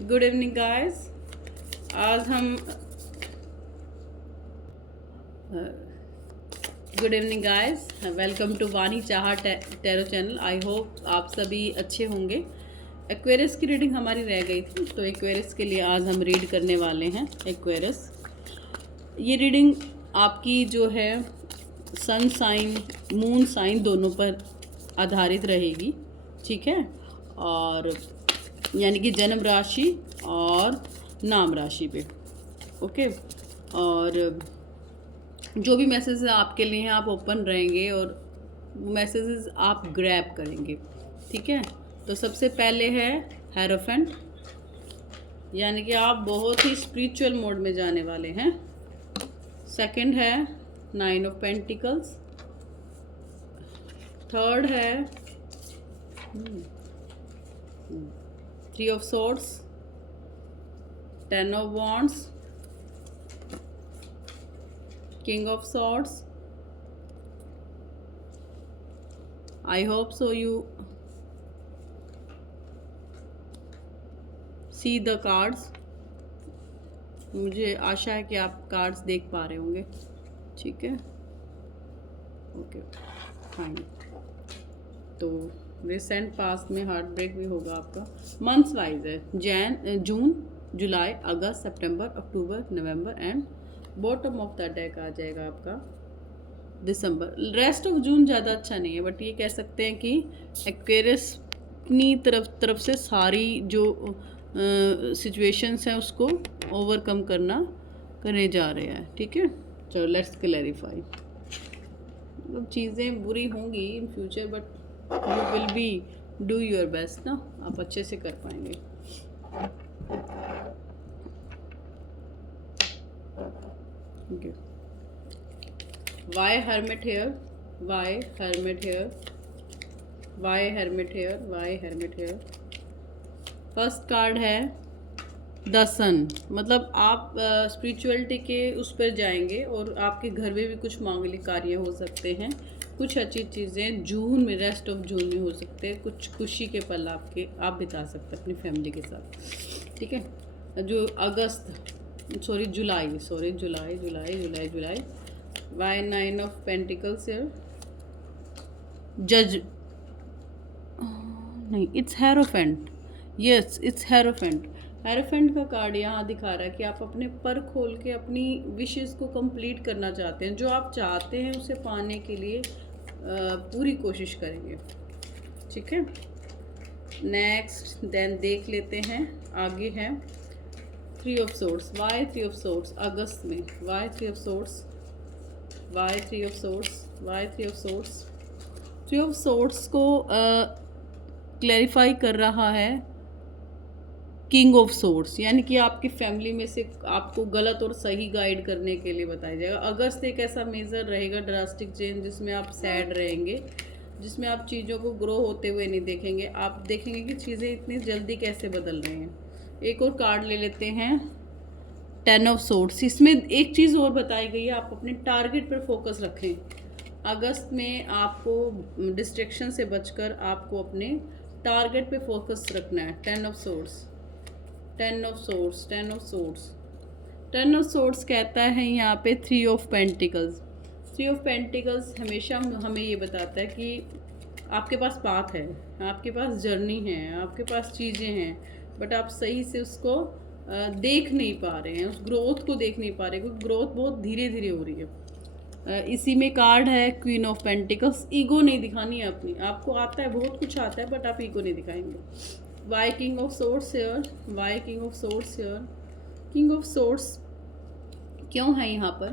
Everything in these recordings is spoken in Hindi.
Good evening guys. आज हम good evening guys, welcome to Vani Chaha tarot channel. I hope आप सभी अच्छे होंगे। एक्वेरियस की रीडिंग हमारी रह गई थी, तो एक्वेरियस के लिए आज हम रीड करने वाले हैं एक्वेरियस। ये रीडिंग आपकी जो है सन साइन मून साइन दोनों पर आधारित रहेगी, ठीक है। और यानी कि जन्म राशि और नाम राशि पे, ओके। और जो भी मैसेज आपके लिए हैं आप ओपन रहेंगे और मैसेजेस आप ग्रैब करेंगे, ठीक है। तो सबसे पहले है हेरोफेंट, यानी कि आप बहुत ही स्पिरिचुअल मोड में जाने वाले हैं। सेकंड है 9 ऑफ पेंटिकल्स। थर्ड है 3 of swords, 10 of wands, king of swords. I hope so you see the cards। मुझे आशा है कि आप कार्ड्स देख पा रहे होंगे, ठीक है। Okay fine. तो रिसेंट पास्ट में हार्ट ब्रेक भी होगा आपका। मंथ्स वाइज है जून, जुलाई, अगस्त, सितंबर, अक्टूबर, नवंबर and bottom of the deck आ जाएगा आपका दिसंबर। रेस्ट ऑफ जून ज़्यादा अच्छा नहीं है, बट ये कह सकते हैं कि एक्वेरियस अपनी तरफ से सारी जो सिचुएशंस हैं उसको ओवरकम करने जा रहे हैं, ठीक है। चलो लेट्स क्लैरिफाई। मतलब चीज़ें बुरी होंगी in future, but you will be do your best ना, आप अच्छे से कर पाएंगे। Okay, Why hermit here? Why hermit here? Why hermit here? Why hermit here? First card है द सन, मतलब आप स्पिरिचुअलिटी के उस पर जाएंगे और आपके घर में भी कुछ मांगलिक कार्य हो सकते हैं। कुछ अच्छी चीज़ें जून में, रेस्ट ऑफ जून में हो सकते हैं। कुछ खुशी के पल आप बिता सकते हैं अपनी फैमिली के साथ, ठीक है। जो जुलाई। Why 9 of Pentacles here? Judge, नहीं, it's Hierophant। Yes, it's Hierophant। Hierophant का कार्ड यहाँ दिखा रहा है कि आप अपने पर खोल के अपनी विशेस को कंप्लीट करना चाहते हैं। जो आप चाहते हैं उसे पाने के लिए पूरी कोशिश करेंगे, ठीक है। नेक्स्ट देन देख लेते हैं, आगे है 3 of Swords। Why 3 of Swords अगस्त में? Why 3 of Swords? Why 3 of Swords? Why 3 of Swords? 3 of Swords को क्लैरिफाई कर रहा है किंग ऑफ सोर्ड्स, यानी कि आपकी फैमिली में से आपको गलत और सही गाइड करने के लिए बताया जाएगा। अगस्त एक ऐसा मेजर रहेगा, ड्रास्टिक चेंज, जिसमें आप सैड रहेंगे, जिसमें आप चीज़ों को ग्रो होते हुए नहीं देखेंगे। आप देखेंगे कि चीज़ें इतनी जल्दी कैसे बदल रही हैं। एक और कार्ड ले लेते हैं 10 ऑफ सोर्ड्स। इसमें एक चीज़ और बताई गई है, आप अपने टारगेट पर फोकस रखें। अगस्त में आपको डिस्ट्रैक्शन से बचकर आपको अपने टारगेट पे फोकस रखना है। 10 ऑफ सोर्ड्स कहता है यहाँ पे 3 ऑफ पेंटिकल्स। 3 ऑफ पेंटिकल्स हमेशा हमें ये बताता है कि आपके पास पाथ है, आपके पास जर्नी है, आपके पास चीज़ें हैं, बट आप सही से उसको देख नहीं पा रहे हैं, उस ग्रोथ को देख नहीं पा रहे, क्योंकि ग्रोथ बहुत धीरे धीरे हो रही है। इसी में कार्ड है क्वीन ऑफ पेंटिकल्स। ईगो नहीं दिखानी है अपनी, आपको आता है, बहुत कुछ आता है, बट आप ईगो नहीं दिखाएंगे। Why king of swords here? Why king of swords here? King of swords क्यों है यहाँ पर?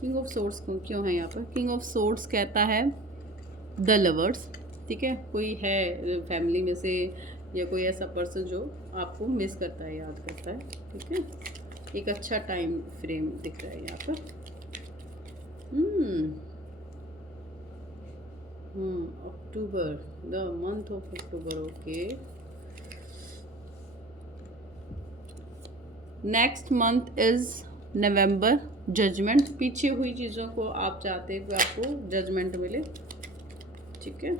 किंग ऑफ सोर्ड्स क्यों है यहाँ पर? किंग ऑफ सोर्ड्स कहता है द लवर्स, ठीक है। कोई है फैमिली में से या कोई ऐसा पर्सन जो आपको मिस करता है, याद करता है, ठीक है। एक अच्छा टाइम फ्रेम दिख रहा है यहाँ पर। October, the month of October, okay. Next month is November, judgement. पीछे हुई चीज़ों को आप चाहते हैं कि आपको जजमेंट मिले, ठीक है।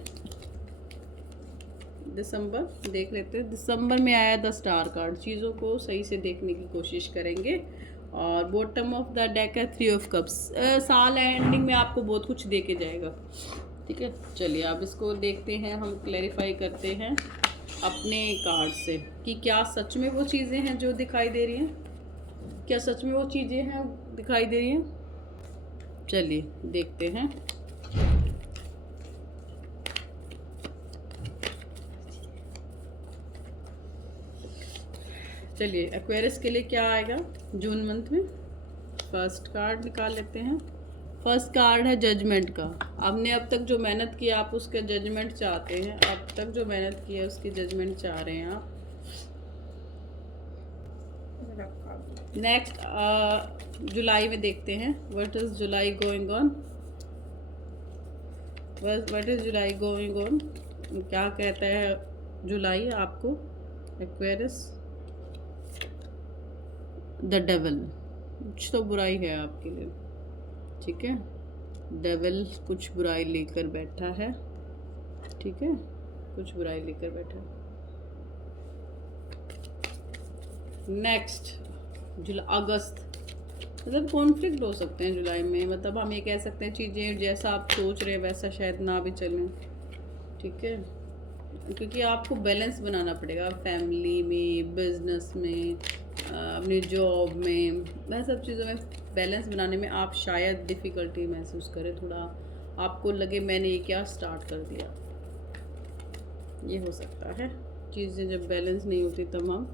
दिसंबर देख लेते हैं। दिसंबर में आया द स्टार कार्ड। चीज़ों को सही से देखने की कोशिश करेंगे। और बॉटम ऑफ द डेक है 3 ऑफ कप्स। साल एंडिंग में आपको बहुत कुछ दे के जाएगा, ठीक है। चलिए आप इसको देखते हैं, हम क्लैरिफाई करते हैं अपने कार्ड से कि क्या सच में वो चीज़ें हैं जो दिखाई दे रही हैं, क्या सच में वो चीज़ें हैं दिखाई दे रही हैं। चलिए देखते हैं। चलिए एक्वेरियस के लिए क्या आएगा जून मंथ में। फर्स्ट कार्ड निकाल लेते हैं। फर्स्ट कार्ड है जजमेंट का। आपने अब तक जो मेहनत की आप उसका जजमेंट चाहते हैं, अब तक जो मेहनत की है उसकी जजमेंट चाह रहे हैं आप। नेक्स्ट जुलाई में देखते हैं what is July going on. What is July going on, क्या कहता है जुलाई आपको एक्वेरियस। द डेविल, कुछ तो बुराई है आपके लिए, ठीक है। डेविल कुछ बुराई लेकर बैठा है, ठीक है, कुछ बुराई लेकर बैठा है। नेक्स्ट अगस्त, मतलब कॉन्फ्लिक्ट हो सकते हैं जुलाई में। मतलब हम ये कह सकते हैं चीज़ें जैसा आप सोच रहे हैं वैसा शायद ना भी चलें, ठीक है। क्योंकि आपको बैलेंस बनाना पड़ेगा फैमिली में, बिजनेस में, अपनी जॉब में, वह सब चीज़ों में बैलेंस बनाने में आप शायद डिफ़िकल्टी महसूस करें। थोड़ा आपको लगे मैंने ये क्या स्टार्ट कर दिया, ये हो सकता है। चीज़ें जब बैलेंस नहीं होती तब हम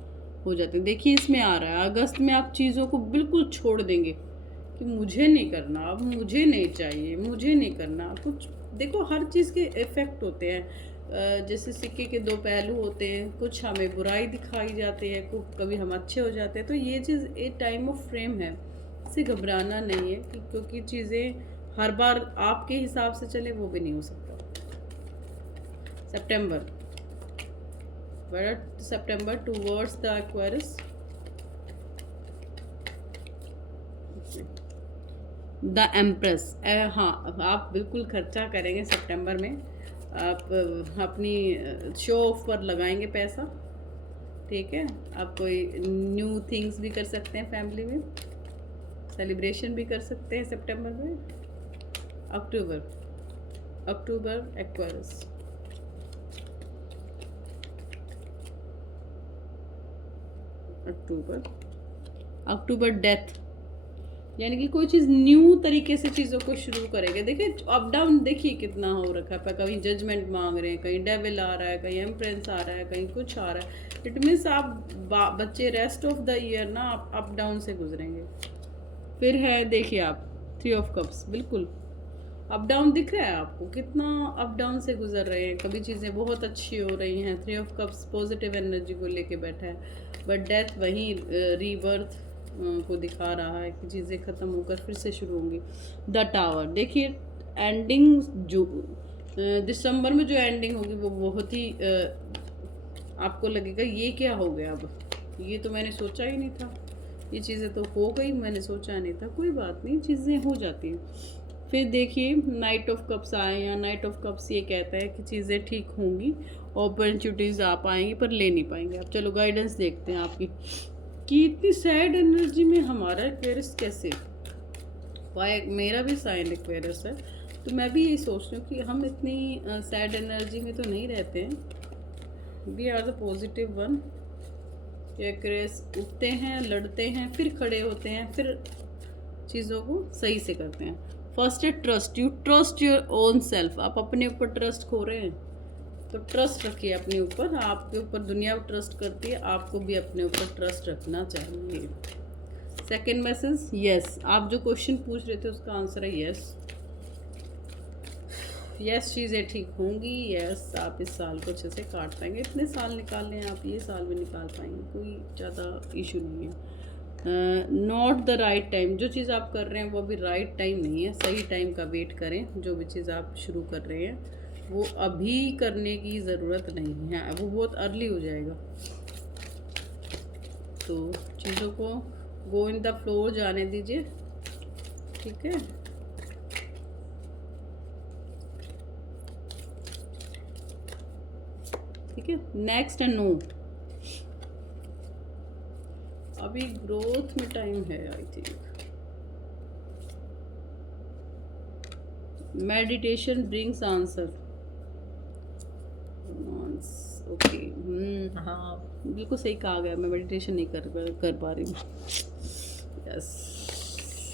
हो जाते हैं। देखिए इसमें आ रहा है अगस्त में आप चीज़ों को बिल्कुल छोड़ देंगे कि मुझे नहीं करना, अब मुझे नहीं चाहिए, मुझे नहीं करना कुछ। देखो हर चीज़ के इफ़ेक्ट होते हैं, जैसे सिक्के के दो पहलू होते हैं, कुछ हमें बुराई दिखाई जाती है, कभी हम अच्छे हो जाते हैं। तो ये चीज़ एक टाइम ऑफ फ्रेम है, इससे घबराना नहीं है क्योंकि चीज़ें हर बार आपके हिसाब से चले वो भी नहीं हो सकता। सितंबर towards the Aquarius, the Empress. हाँ आप बिल्कुल खर्चा करेंगे सितंबर में, आप अपनी शो ऑफ पर लगाएंगे पैसा, ठीक है। आप कोई न्यू थिंग्स भी कर सकते हैं, फैमिली में सेलिब्रेशन भी कर सकते हैं सितंबर में। अक्टूबर एक्वेरियस, अक्टूबर डेथ, यानी कि कोई चीज़ न्यू तरीके से चीज़ों को शुरू करेंगे। देखिए अप डाउन देखिए कितना हो रखा है, कहीं जजमेंट मांग रहे हैं, कहीं डेविल आ रहा है, कहीं एम्प्रेंस आ रहा है, कहीं कुछ आ रहा है। इट मीन्स आप बच्चे रेस्ट ऑफ द ईयर ना आप अप डाउन से गुजरेंगे। फिर है देखिए आप 3 ऑफ कप्स, बिल्कुल अप डाउन दिख रहा है आपको, कितना अप डाउन से गुजर रहे हैं। कभी चीज़ें बहुत अच्छी हो रही हैं, 3 ऑफ कप्स पॉजिटिव एनर्जी को लेके बैठा है, बट डेथ वहीं रीबर्थ को दिखा रहा है कि चीज़ें ख़त्म होकर फिर से शुरू होंगी। द टावर, देखिए एंडिंग जो दिसंबर में जो एंडिंग होगी वो बहुत ही आपको लगेगा ये क्या हो गया, अब ये तो मैंने सोचा ही नहीं था, ये चीज़ें तो हो गई, मैंने सोचा नहीं था। कोई बात नहीं, चीज़ें हो जाती हैं। फिर देखिए नाइट ऑफ कप्स आए, या नाइट ऑफ कप्स ये कहता है कि चीज़ें ठीक होंगी, अपॉर्चुनिटीज़ आप आएंगी पर ले नहीं पाएंगे आप। चलो गाइडेंस देखते हैं आपकी कि इतनी सैड एनर्जी में हमारा एक्वेरियस कैसे। वाई मेरा भी साइन एक्वेरियस है, तो मैं भी यही सोच रही हूँ कि हम इतनी सैड एनर्जी में तो नहीं रहते हैं। We are the positive one. Aquarius उठते हैं, लड़ते हैं, फिर खड़े होते हैं, फिर चीज़ों को सही से करते हैं। फर्स्ट है trust, you trust your own self. आप अपने ऊपर ट्रस्ट खो रहे हैं तो ट्रस्ट रखिए अपने ऊपर। आपके ऊपर दुनिया ट्रस्ट करती है, आपको भी अपने ऊपर ट्रस्ट रखना चाहिए। Second message, yes. आप जो क्वेश्चन पूछ रहे थे उसका आंसर है यस। यस चीज़ें ठीक होंगी, यस आप इस साल को अच्छे से काट पाएंगे। इतने साल निकाल लें आप, ये साल में निकाल पाएंगे, कोई ज़्यादा इशू नहीं है। नॉट द राइट टाइम, जो चीज़ आप कर रहे हैं वो अभी राइट टाइम नहीं है, सही टाइम का वेट करें। जो भी चीज़ आप शुरू कर रहे हैं वो अभी करने की ज़रूरत नहीं है, वो बहुत अर्ली हो जाएगा। तो चीज़ों को गो इन द फ्लो जाने दीजिए, ठीक है। ठीक ठीक है। नेक्स्ट है नो। अभी ग्रोथ में टाइम है I think. Meditation brings answer. Okay, हाँ बिल्कुल सही कहा गया। मैं मेडिटेशन नहीं कर पा रही हूँ। Yes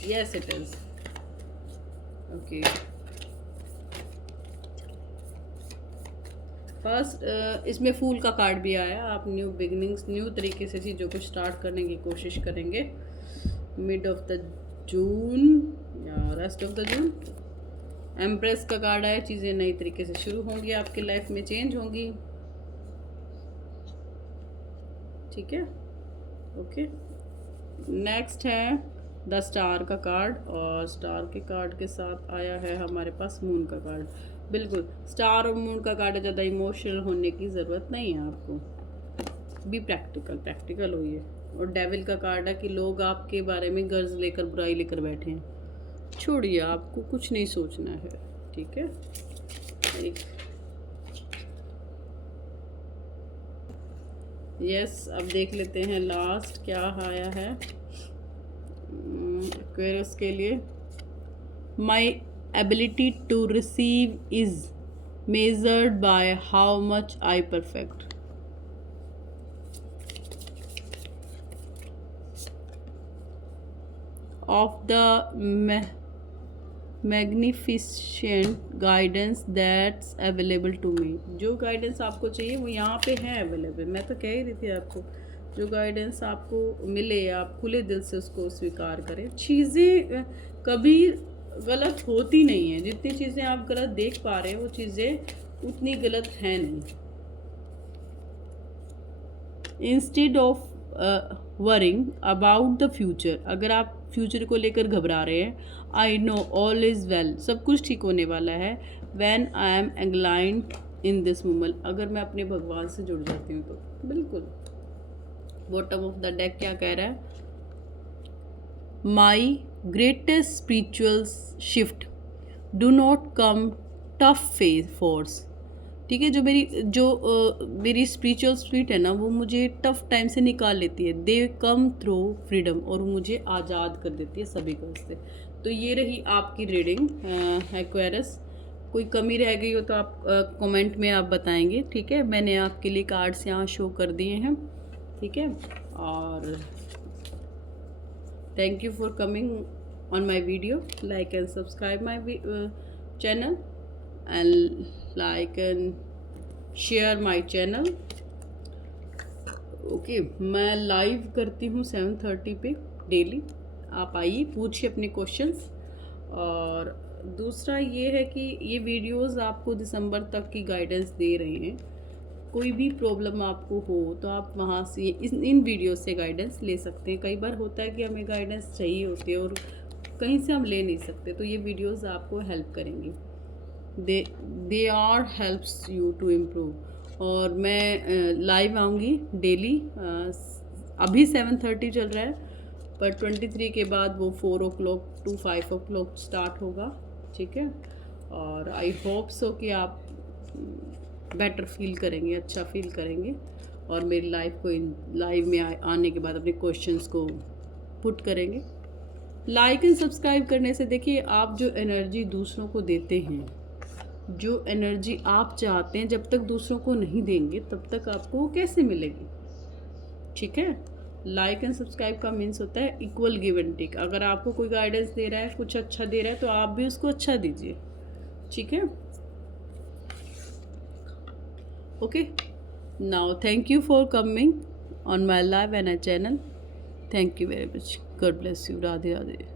yes it is. Okay, first इसमें फूल का कार्ड भी आया। आप न्यू बिगिनिंग्स, न्यू तरीके से चीज़ों को स्टार्ट करने की कोशिश करेंगे मिड ऑफ द जून या rest of the June. Empress का कार्ड आया। चीज़ें नई तरीके से शुरू होंगी, आपकी लाइफ में चेंज होंगी, ठीक है। ओके, नेक्स्ट है द स्टार का कार्ड, और स्टार के कार्ड के साथ आया है हमारे पास मून का कार्ड। बिल्कुल, स्टार और मून का कार्ड है। ज़्यादा इमोशनल होने की ज़रूरत नहीं है आपको, बी प्रैक्टिकल होइए। और डेविल का कार्ड है कि लोग आपके बारे में गर्ज लेकर, बुराई लेकर बैठे हैं, छोड़िए, आपको कुछ नहीं सोचना है, ठीक है। यस, अब देख लेते हैं लास्ट क्या आया है एक्वेरियस के लिए। My ability to receive is measured by how much I perfect. Of the magnificent guidance that's available to me. जो गाइडेंस आपको चाहिए वो यहाँ पे है अवेलेबल। मैं तो कह ही रही थी आपको, जो गाइडेंस आपको मिले आप खुले दिल से उसको स्वीकार करें। चीज़ें कभी गलत होती नहीं हैं। जितनी चीज़ें आप गलत देख पा रहे हैं वो चीज़ें उतनी गलत हैं नहीं। Instead of worrying about the future, अगर आप फ्यूचर को लेकर घबरा रहे हैं, I know all is well, सब कुछ ठीक होने वाला है। When I am aligned in this moment, अगर मैं अपने भगवान से जुड़ जाती हूँ तो बिल्कुल। बॉटम ऑफ द डेक क्या कह रहा है? माई greatest spiritual shift do not come tough face force. ठीक है, जो मेरी स्पिरिचुअल स्पिरिट है ना, वो मुझे टफ टाइम से निकाल लेती है। दे कम थ्रू फ्रीडम, और वो मुझे आज़ाद कर देती है सभी को से। तो ये रही आपकी रीडिंग एक्वेरियस। कोई कमी रह गई हो तो आप कमेंट में आप बताएंगे, ठीक है। मैंने आपके लिए कार्ड्स यहाँ शो कर दिए हैं, ठीक है। और thank you for coming on my video. Like and subscribe my channel and like and share my channel। Okay, मैं लाइव करती हूँ 7:30 पे डेली। आप आइए, पूछिए अपने क्वेश्चंस। और दूसरा ये है कि ये वीडियोस आपको दिसंबर तक की गाइडेंस दे रहे हैं। कोई भी प्रॉब्लम आपको हो तो आप वहाँ से इन वीडियो से गाइडेंस ले सकते हैं। कई बार होता है कि हमें गाइडेंस चाहिए होती है और कहीं से हम ले नहीं सकते, तो ये वीडियोस आपको हेल्प करेंगी। They are helps you to improve. और मैं लाइव आऊँगी डेली। अभी 7:30 चल रहा है, पर 23 के बाद वो 4 o'clock to 5 o'clock स्टार्ट होगा, ठीक है। और आई होप सो कि आप बेटर फील करेंगे, अच्छा फील करेंगे, और मेरी लाइव में आने के बाद अपने क्वेश्चंस को पुट करेंगे। लाइक एंड सब्सक्राइब करने से देखिए, आप जो एनर्जी दूसरों को देते हैं, जो एनर्जी आप चाहते हैं, जब तक दूसरों को नहीं देंगे तब तक आपको वो कैसे मिलेगी, ठीक है। लाइक एंड सब्सक्राइब का मीन्स होता है इक्वल गिव एंड टेक। अगर आपको कोई गाइडेंस दे रहा है, कुछ अच्छा दे रहा है, तो आप भी उसको अच्छा दीजिए, ठीक है। Okay, now thank you for coming on my live and channel. Thank you very much. God bless you. Radhe Radhe.